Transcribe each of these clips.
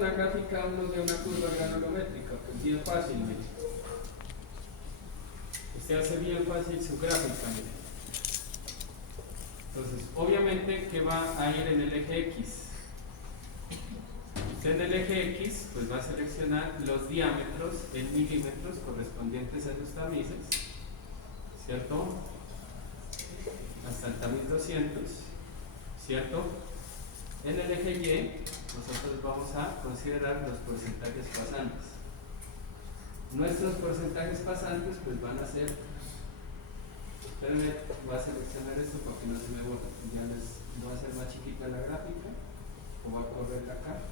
una gráfica uno de una curva granulométrica, que es bien fácil, mire. Usted hace bien fácil su gráfica, mire. Entonces, obviamente que va a ir en el eje X. Usted en el eje X pues va a seleccionar los diámetros en milímetros correspondientes a sus tamices, ¿cierto? Hasta el tamiz 200, ¿cierto? En el eje Y nosotros vamos a considerar los porcentajes pasantes. Nuestros porcentajes pasantes pues van a ser, espérenme, voy a seleccionar esto para que no se me borre, ya les voy a hacer más chiquita la gráfica, o voy a correr acá.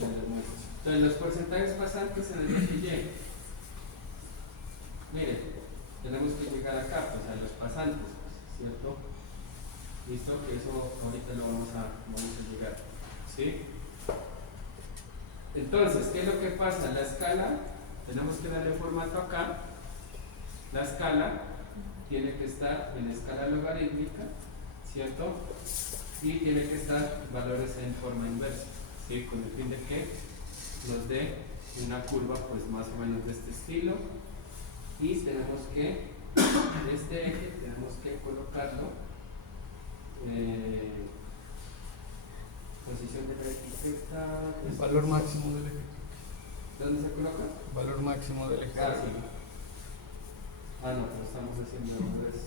Ya les muestro. Entonces los porcentajes pasantes en el eje Y, miren, tenemos que llegar acá, pues a los pasantes, ¿cierto? Listo, que eso ahorita lo vamos a llegar, ¿sí? Entonces, ¿qué es lo que pasa? La escala, tenemos que darle formato acá. La escala tiene que estar en escala logarítmica, ¿cierto? Y tiene que estar valores en forma inversa, ¿sí? Con el fin de que nos dé una curva pues más o menos de este estilo. Y tenemos que, este eje tenemos que colocarlo posición de la etiqueta. El valor máximo del eje. ¿Dónde se coloca? Valor máximo del eje. Ah, sí. Ah, no, pero estamos haciendo al revés.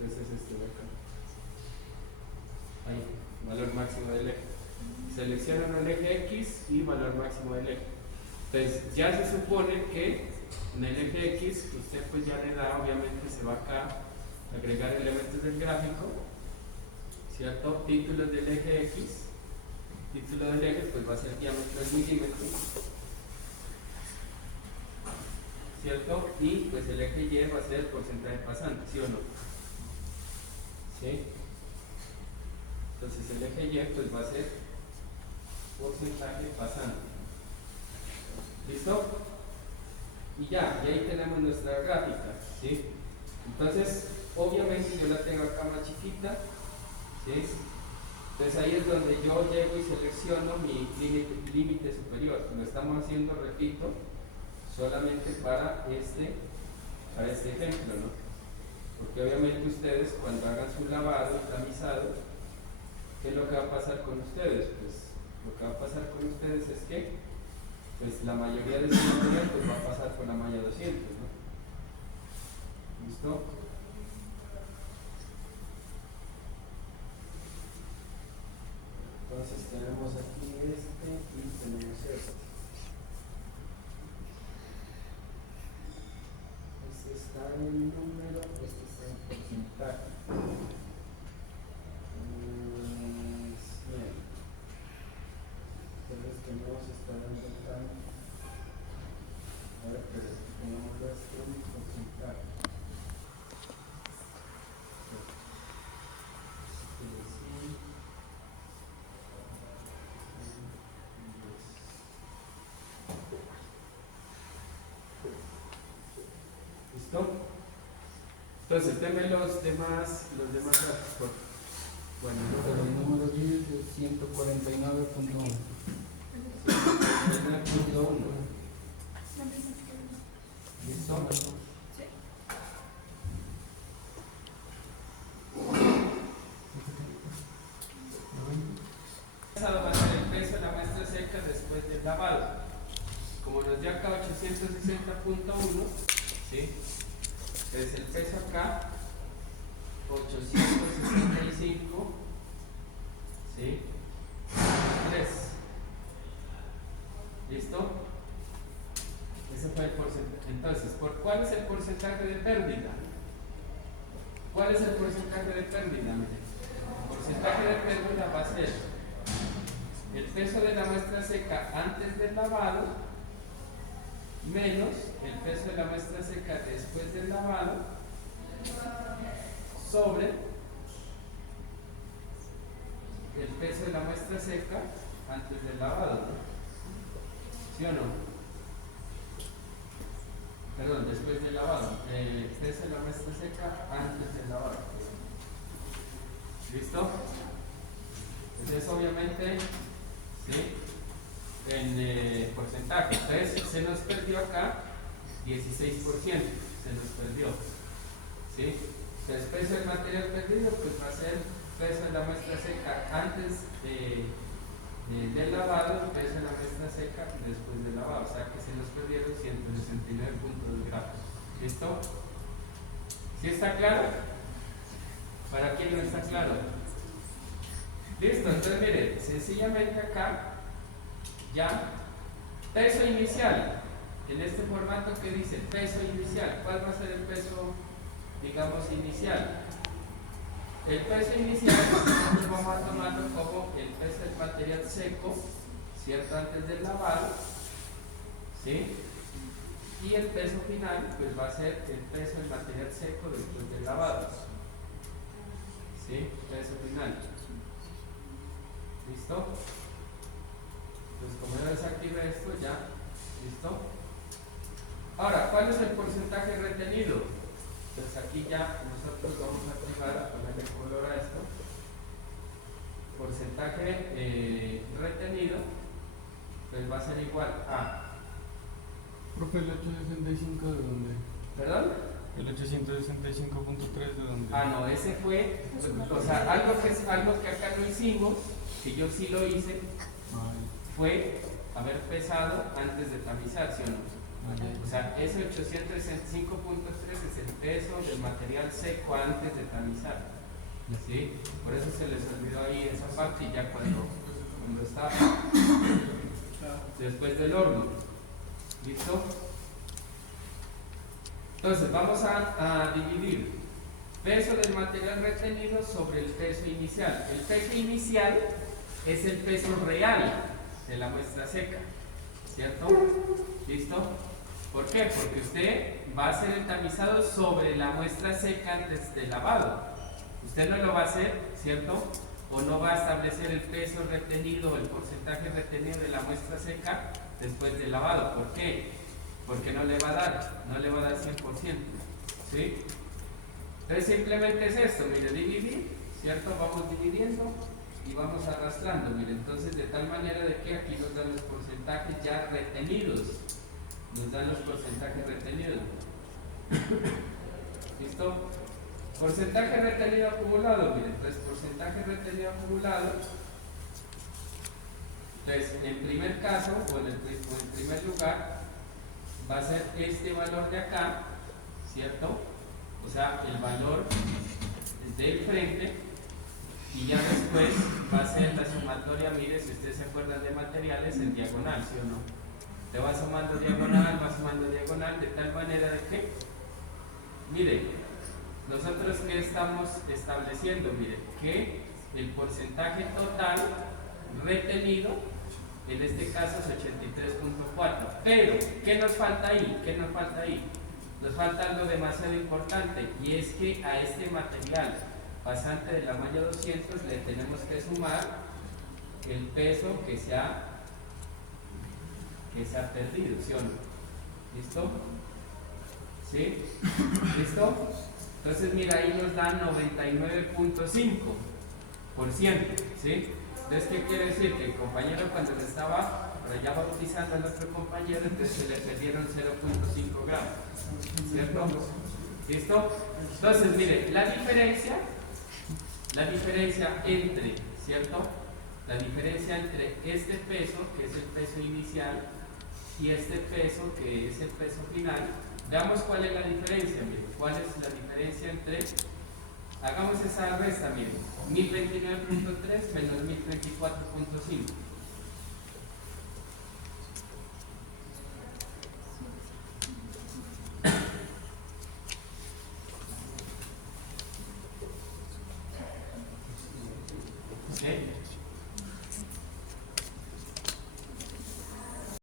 Entonces es este de acá. Ahí, valor máximo del eje. Seleccionan el eje X y valor máximo del eje. Entonces ya se supone que en el eje X usted pues ya le da, obviamente se va acá a agregar elementos del gráfico, ¿cierto? Títulos del eje X, título del eje pues va a ser diámetro en milímetros, ¿cierto? Y pues el eje Y va a ser porcentaje pasante, ¿sí o no? ¿Sí? Entonces el eje Y pues va a ser porcentaje pasante. ¿Listo? Y ya, y ahí tenemos nuestra gráfica, ¿sí? Entonces, obviamente yo la tengo acá más chiquita, ¿sí? Entonces ahí es donde yo llego y selecciono mi límite superior. Lo estamos haciendo, repito, solamente para este ejemplo, ¿no? Porque obviamente ustedes cuando hagan su lavado y tamizado, ¿qué es lo que va a pasar con ustedes? Pues lo que va a pasar con ustedes es que pues la mayoría de sus elementos va a pasar por la malla 200, ¿no? ¿Listo? Entonces tenemos aquí este y tenemos este. Este está en el número, este está en porcentaje. Bien. Entonces que no se está dando tan. Ahora que tenemos esto en porcentaje. ¿Listo? Entonces, denme los demás datos. Bueno, El número 10 es 149.1. 149.1. ¿Listo? Va a ser el peso de la muestra seca después del lavado. Como nos dio acá 860.1, ¿sí? Entonces el peso acá 865, ¿sí? 3. ¿Listo? Ese fue el porcentaje. Entonces, ¿cuál es el porcentaje de pérdida? ¿Cuál es el porcentaje de pérdida? El porcentaje de pérdida va a ser el peso de la muestra seca antes del lavado menos el peso de la muestra seca después del lavado sobre el peso de la muestra seca antes del lavado, ¿no? ¿Sí o no? Perdón, después del lavado. El peso de la muestra seca antes del lavado. ¿Listo? Entonces obviamente, ¿sí? En porcentaje, entonces se nos perdió acá 16%, se nos perdió, ¿sí? Entonces peso del material perdido pues va a ser peso de la muestra seca antes del lavado, peso de la muestra seca después del lavado, o sea que se nos perdieron 169.2 gramos. ¿Listo? ¿Sí está claro? ¿Para quién no está claro? Listo, entonces mire, sencillamente acá ya peso inicial, en este formato que dice peso inicial, ¿cuál va a ser el peso, digamos, inicial? El peso inicial nosotros vamos a tomarlo como el peso del material seco, ¿cierto? Antes del lavado, ¿sí? Y el peso final pues va a ser el peso del material seco después del lavado, ¿sí? Peso final. ¿Listo? Pues como yo desactivé esto ya, ¿listo? Ahora, ¿cuál es el porcentaje retenido? Entonces aquí ya nosotros vamos a activar, a ponerle color a esto. Porcentaje retenido, pues va a ser igual a... Profe, el 865 de dónde? ¿Perdón? El 865.3 de dónde? Ah, no, ese fue, o sea, algo que acá no hicimos, que yo sí lo hice, fue haber pesado antes de tamizar, ¿sí o no? O sea, ese 865.3 es el peso del material seco antes de tamizar, ¿sí? Por eso se les olvidó ahí esa parte y ya cuando está después del horno. ¿Listo? Entonces vamos a dividir peso del material retenido sobre el peso inicial. El peso inicial es el peso real de la muestra seca, ¿cierto? ¿Listo? ¿Por qué? Porque usted va a hacer el tamizado sobre la muestra seca antes del lavado. Usted no lo va a hacer, ¿cierto? O no va a establecer el peso retenido, el porcentaje retenido de la muestra seca después del lavado. ¿Por qué? Porque no le va a dar 100%, ¿sí? Entonces simplemente es esto, mire, dividir, ¿cierto? Vamos dividiendo y vamos arrastrando, mire, entonces de tal manera de que aquí nos dan los porcentajes ya retenidos, nos dan los porcentajes retenidos. ¿Listo? Porcentaje retenido acumulado, mire, entonces porcentaje retenido acumulado. Entonces, en primer caso, o en primer lugar, va a ser este valor de acá, ¿cierto? O sea, el valor del frente, y ya después va a ser la sumatoria, mire, si ustedes se acuerdan de materiales, en diagonal, ¿sí o no? Te va sumando diagonal, de tal manera de que, mire, nosotros ¿qué estamos estableciendo? Mire, que el porcentaje total retenido, en este caso es 83.4. Pero, ¿qué nos falta ahí? ¿Qué nos falta ahí? Nos falta algo demasiado importante, y es que a este material pasante de la malla 200 le tenemos que sumar el peso que se ha perdido, ¿sí o no? ¿Listo? ¿Sí? ¿Listo? Entonces mira, ahí nos da 99.5%, ¿sí? Entonces, ¿qué quiere decir? Que el compañero cuando le estaba ya bautizando al otro compañero, entonces se le perdieron 0.5 gramos, ¿cierto? ¿Listo? Entonces, mire, la diferencia entre, ¿cierto? La diferencia entre este peso, que es el peso inicial, y este peso, que es el peso final, veamos cuál es la diferencia, mire, cuál es la diferencia entre, hagamos esa resta, mire, 1029.3 menos 1024.5.